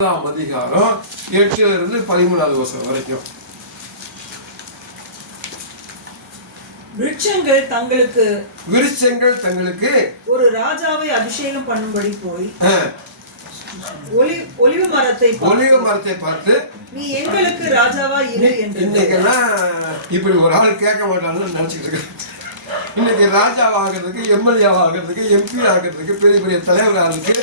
அதிகாரம் 8-13 வசனம் வரைக்கும். விருட்சங்கள் தங்களுக்கு ஒரு ராஜாவை அபிஷேகம் பண்ணும்படி போய் ஒலிவ மரத்தை பார்த்து நீ எங்களுக்கு ராஜாவா இரு என்று. இன்னைக்கெல்லாம் இப்படி ஒரு ஆள் கேட்க மாட்டான்னு நினைச்சிட்டு இருக்கேன். இன்னைக்கு ராஜாவாகிறதுக்கு, எம்எல்ஏ ஆகிறதுக்கு, எம்பி ஆகிறதுக்கு, பெரிய பெரிய தலைவர் ஆகிறதுக்கு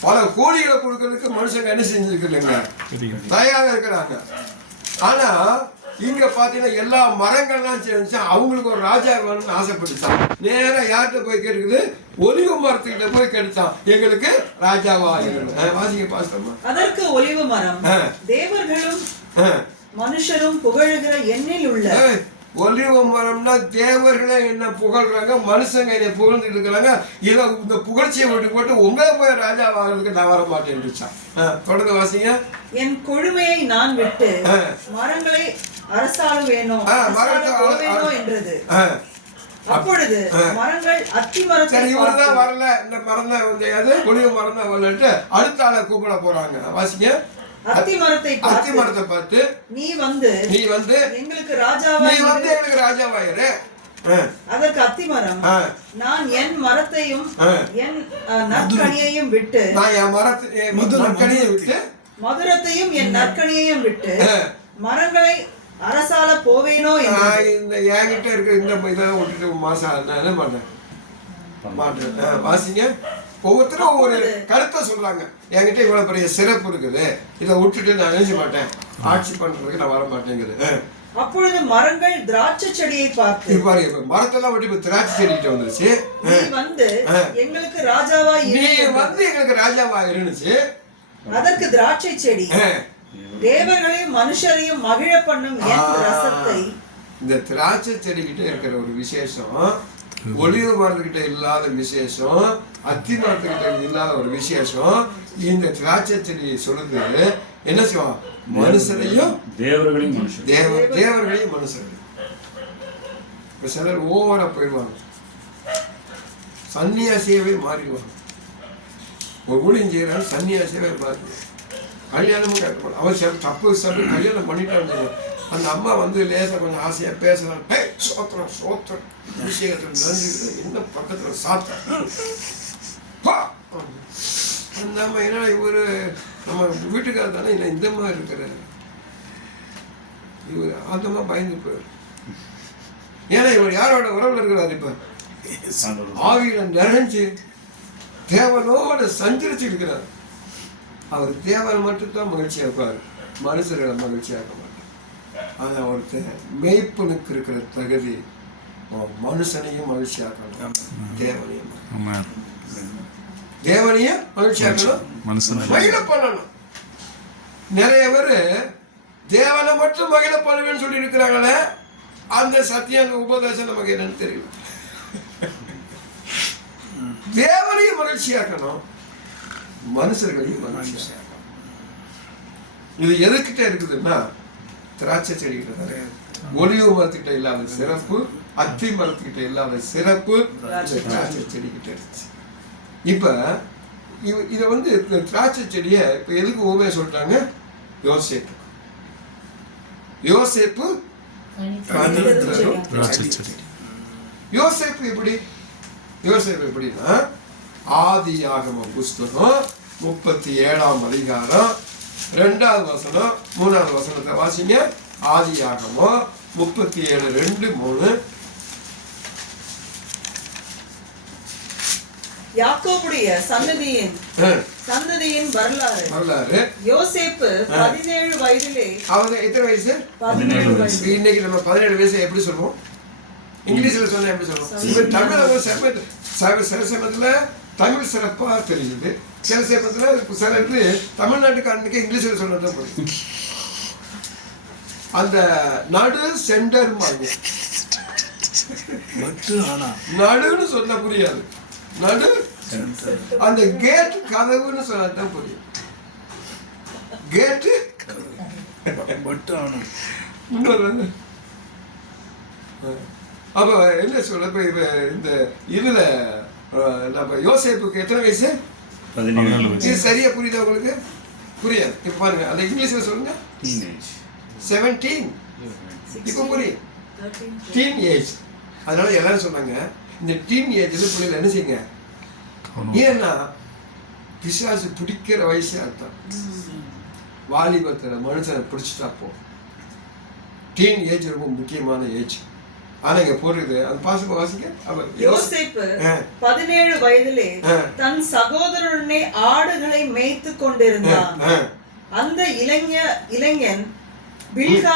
பல கோடிகளை கொடுக்கறதுக்கு மனுஷங்க என்ன செஞ்சிருக்குங்க, தயாரா இருக்கிறாங்க. ஆனா இங்க பாத்தீங்கன்னா எல்லா மரங்கள்லாம் சேர்ந்துச்சு, அவங்களுக்கு ஒரு ராஜா வேணும்னு ஆசைப்பட்டுச்சான். நேரா யார்கிட்ட போய் கேட்குது, ஒலிவ மரத்துக்கிட்ட போய் கேட்டுச்சான், எங்களுக்கு ராஜாவா ஆகிடணும். வாசிக்க பாசமா. அதற்கு ஒலிவ மரம், தேவர்களும் மனுஷரும் புகழுகிற எண்ணில் உள்ள. ஒலிவ மரம்னா தேவர்களே என்ன புகழ்றாங்க, மனுஷங்க என்னை புகழ்ந்துட்டு இருக்கிறாங்க. இதை இந்த புகழ்ச்சியை விட்டு போட்டு உங்களை போய் ராஜாவாகிறதுக்கு நான் வர மாட்டேன்னுச்சான். தொடர்ந்து வாசிங்க. என் கொழுமையை நான் விட்டு மரங்களை அரசாள வேணும் என்றது. அப்பொழுது மரங்கள் அத்தி மரத்தை இவருதான் வரல, இந்த மரம் தான் வந்து ஒலிவ மரம் தான் வரலன்ட்டு அடுத்த ஆளை கூப்பிட போறாங்க. வாசிங்க. அத்தி மரத்தை பார்த்து நீ வந்து எங்களுக்கு ராஜாவாயிரு. அதற்கு அத்தி மரம், நான் என் மரத்தையும் என் நற்கனியையும் விட்டு மதுரத்தையும் என் நற்கனியையும் விட்டு மரங்களை அரசால போவேனோ இந்த என்கிட்ட இருக்க இந்த இதெல்லாம் விட்டுட்டு மாசம் நான் என்ன மாட்டேன். வாசிங்க. ஒவ்வொருத்தரும் ஒவ்வொரு கருத்தை சொல்றாங்க. என்கிட்ட இவ்வளவு பெரிய சிறப்பு இருக்குது, இதை விட்டுட்டு நான் நினைச்ச மாட்டேன், ஆட்சி பண்றதுக்கு நான் வர மாட்டேங்குது. அப்பொழுது மரங்கள் திராட்சை செடியை பார்த்து, மரத்தெல்லாம் விட்டு இப்ப திராட்சை செடிக்கிட்ட வந்துருச்சு. எங்களுக்கு ராஜாவா இருந்துச்சு. அதற்கு திராட்சை செடி, தேவர்களையும் மனுஷரையும் மகிழ பண்ணும் என் ரசத்தை. இந்த திராட்சை செடிக்கிட்ட இருக்கிற ஒரு விசேஷம், ஒலிவ மரத்துக்கிட்ட இல்லாத விசேஷம், அத்தி மரத்துக்கிட்ட இல்லாத ஒரு விசேஷம் இந்த திராட்சை செடி சொல்லுது. என்ன செய்வோம், மனுஷரையும் தேவர்களையும் மனுஷரையும். இப்ப சிலர் ஓவரா போயிடுவாங்க, சன்னியாசியவே மாறிடுவாங்க. ஒரு ஊழியம் செய்யறாங்க, சன்னியாசியவே மாறி கல்யாணமும் கேட்கப்படும். அவன் தப்பு சாப்பிட்டு கல்யாணம் பண்ணிட்டான்னு அந்த அம்மா வந்து லேசா கொஞ்சம் ஆசையா பேசுறாங்க. சோத்திரம் விஷயத்துல நினைஞ்சுக்கிட்டு என்ன பக்கத்துல சாப்பிட்டேன் அந்த அம்மா. ஏன்னா இவரு நம்ம வீட்டுக்காரர் தானே, இல்லை இந்த மாதிரி இருக்கிறாரு. இவர் ஆத்தமா பயந்து போயிரு. ஏன்னா இவர் யாரோட உறவுல இருக்கிறார், இப்ப ஆவியில நிறைஞ்சு தேவனோட சஞ்சரிச்சு இருக்கிறார். அவர் தேவன் மட்டும்தான் மகிழ்ச்சியா இருப்பார், மனுஷர்களை மகிழ்ச்சியாக்க மாட்டார். ஆனா ஒருத்தர் மேய்ப்பனுக்கு இருக்கிற தகுதி மனுஷனையும் மகிழ்ச்சியாக்கணும், தேவனையும் மகிழ்ச்சியாக்கணும், மகிழ பண்ணணும். நிறைய பேரு தேவனை மட்டும் மகிழ பண்ணுவேன்னு சொல்லி இருக்கிறாங்களே, அந்த சத்தியம் உபதேசம் நமக்கு என்னன்னு தெரியல. தேவனையும் மகிழ்ச்சியாக்கணும், மனுஷர்களையும் மகிழ்ச்சியாக்கணும். இது எதுக்கிட்ட இருக்குதுன்னா, திராட்சை செடிக்கிட்ட, ஒலிவ மரத்துக்கிட்ட இல்லாத சிறப்பு, அத்தி மரத்துக்கிட்ட இல்லாத சிறப்பு திராட்சை செடிக்கிட்ட இருந்துச்சு. இப்ப இத வந்து திராட்சை செடிய இப்ப எதுக்கு ஊமையா சொல்றாங்க, யோசேப்பு எப்படின்னா, ஆதியாகம புஸ்தகம் 37ஆம் அதிகாரம் 2வது வசனம் 3வது வசனத்தை வாசிங்க. ஆதியாகமம் 37:2-3. யாக்கோபுடைய சந்ததியின் வரலாறு. யோசேப்பு 17 வயதிலே, அவங்க எத்தனை வயசு? 17 வயசு. இன்னைக்கு நம்ம 17 வயசு எப்படி சொல்லுவோம், இங்கிலீஷ்ல சொன்னா எப்படி சொல்லுவோம்? தமிழ் சில சமயத்துல தமிழ் சிறப்பா தெரியுது, சில சமயத்துல சிலருக்கு தமிழ்நாட்டுக்காரனுக்கு இங்கிலீஷ்ல சொல்றதுதான் போதும். அந்த நடு சென்டர் நடுன்னு சொன்னா புரியாது, நடு அந்த கேட் கதவுன்னு சொன்னதான் புரியும். கேட்டு அப்ப என்ன சொல்ல, இப்ப இந்த இதுல நம்ம யோசேப்புக்கு எத்தனை வயசு? இது சரியா புரியுதா உங்களுக்கு? புரியாது. இப்போ பாருங்க அதை இங்கிலீஷ்ல சொல்லுங்க. Teenage. 17 இப்போ புரியும். Teen age. அதனால எல்லாரும் சொன்னாங்க இந்த டீன் ஏஜ்ல பிள்ளைகள் என்ன செய்யுங்க. ஏன்னா பிசாசு பிடிக்கிற வயசு அர்த்தம். வாலிபத்தில் மனுஷனை பிடிச்சிட்டா போ. டீன் ஏஜ் ரொம்ப முக்கியமான ஏஜ். ஆனா இங்க போடுறது அந்த பாசம் வாசிக்க அவர் யோசேப்பு 17 வயதிலே தன் சகோதரனுடனே ஆடுகளை மேய்த்து கொண்டிருந்தான். அந்த இளைஞன் பில்கா